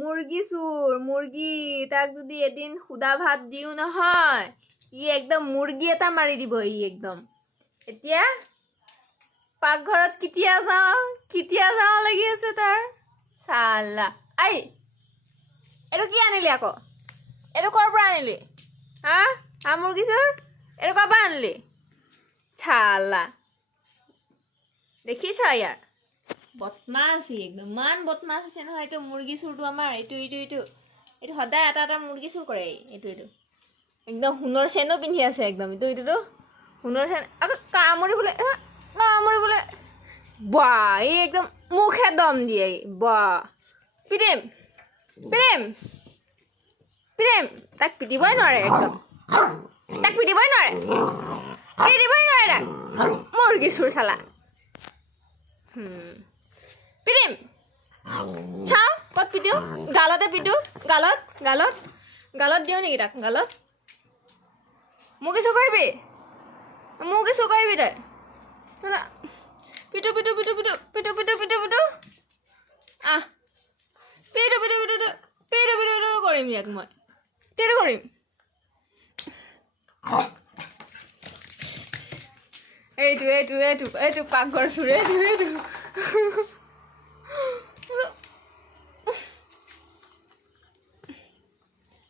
মুৰ্গী চোৰ মুৰ্গী তাক যদি এদিন সুদা ভাত দিও নহয় ই একদম মুৰ্গী এটা মাৰি দিব ই একদম এতিয়া পাকঘৰত কেতিয়া যাওঁ লাগি আছে তাৰ চালা আই এইটো কি আনিলি আকৌ এইটো ক'ৰ পৰা আনিলি হা মুৰ্গী চোৰ এইটো ক'ৰ পৰা আনিলি চালা দেখিছ ইয়াৰ বদমাছ একদম মান বদমাছ আছে নহয় এইটো মুৰ্গী চুৰটো আমাৰ এইটো সদায় এটা মুৰ্গী চুৰ কৰে এইটো একদম সোণৰ চেনো পিন্ধি আছে একদম এইটো সোণৰ চেন আকৌ কামুৰি বোলে বাহ এই একদম মুখে দম দিয়ে বাহ পিটিম তাক পিটিবই নোৱাৰে একদম তাক পিটিবই নোৱাৰে তাক মুৰ্গী চুৰ চালা পিটিম চাওঁ ক'ত পিটো গালতে পিটো গালত দিওঁ নেকি তাক গালত মোক কিছু কৰিবি তই পিটো আহ পিটো কৰিম ইয়াক মই তেটো কৰিম এইটো পাকঘৰ চুৰ এইটো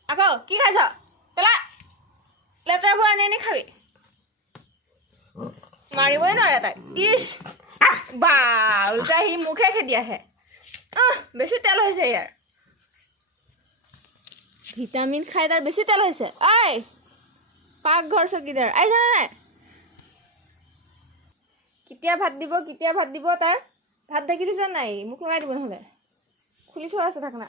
আকৌ কি খাইছ পেলা লেতেৰাবোৰ আনি খাবি মাৰিবই নোৱাৰে তাক ইছ বা উল্টা সি মুখে খেদি আহে বেছি তেল হৈছে ইয়াৰ ভিটামিন খাই তাৰ বেছি তেল হৈছে আই পাকঘৰ চকীদাৰ আহিছানে নাই কেতিয়া ভাত দিব তাৰ ভাত দেখি দিছা নাই মোক লগাই দিব নহ'লে খুলি থোৱা আছে থাক না